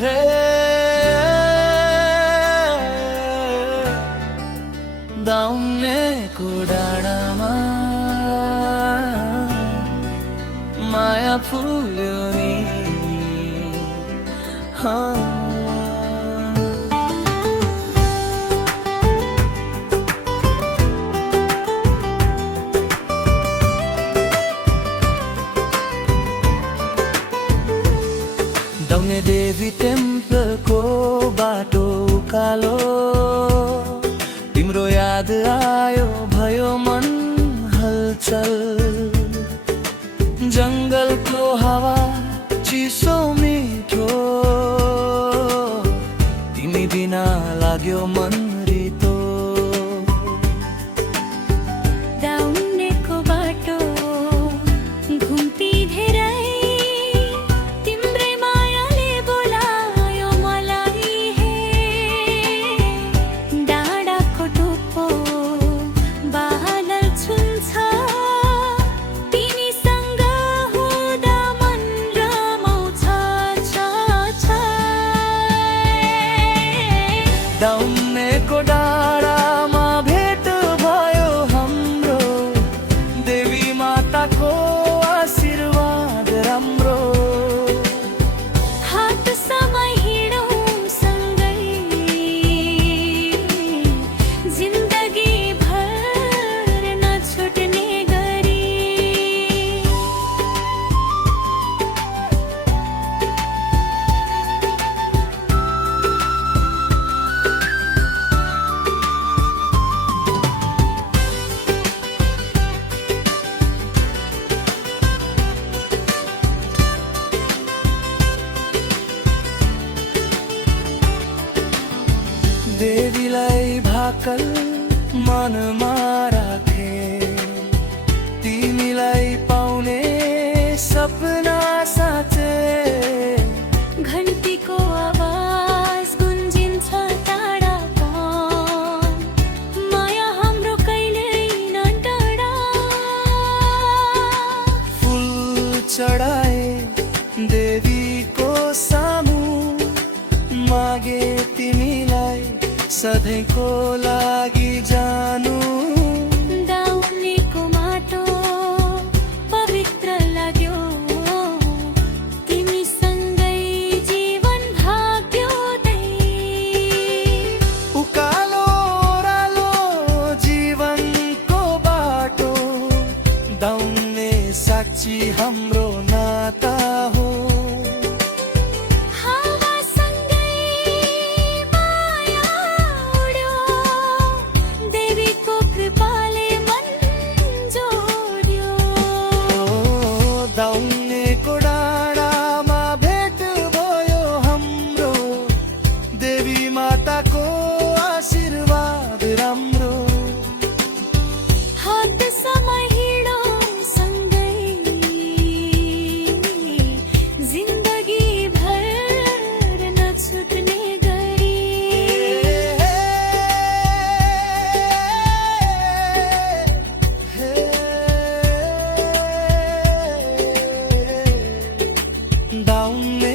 हे दाउनेको डाँडामा माया फुल्यो नि दाउने देवी टेम्पलको बाटो उकालो तिम्रो याद आयो भयो मन हलचल जङ्गलको हावा चिसो मिठो तिमी बिना लाग्यो मन रितो दाउनेको बाटो घुम्ती धेरै तिम्रै मायाले बोलायो मलाई हे डाँडाको टुप्पो बादल छुन्छ तिमीसँग हुँदा मन रमाउँछ दाउनेको डाँडामा भेट भयो हाम्रो देवी माताको आशीर्वाद राम्रो हात समय हिँडौँ सँगै जिन्दगी भर नछुट्ने गरी देवीलाई भाकल मनमा राखे तिमीलाई पाउने सपना साँचे घन्टीको आवाज गुन्जिन्छ टाढा माया हाम्रो कहिल्यै नटाढा फुल चढाए देवीको सामु मागे तिमीलाई सधैँको लागि जानु दाउनेको माटो पवित्र लाग्यो तिमीसँगै जीवन भाग्यो उकालो ओह्रालो जीवनको बाटो दाउने साक्षी हाम्रो नाता हो दाउनेको डाँडामा भेट भयो हाम्रो देवी माताको आशीर्वाद राम्रो हात समय हिँडौँ सँगै जिन्दगी भर नछुट्ने गरी दाउने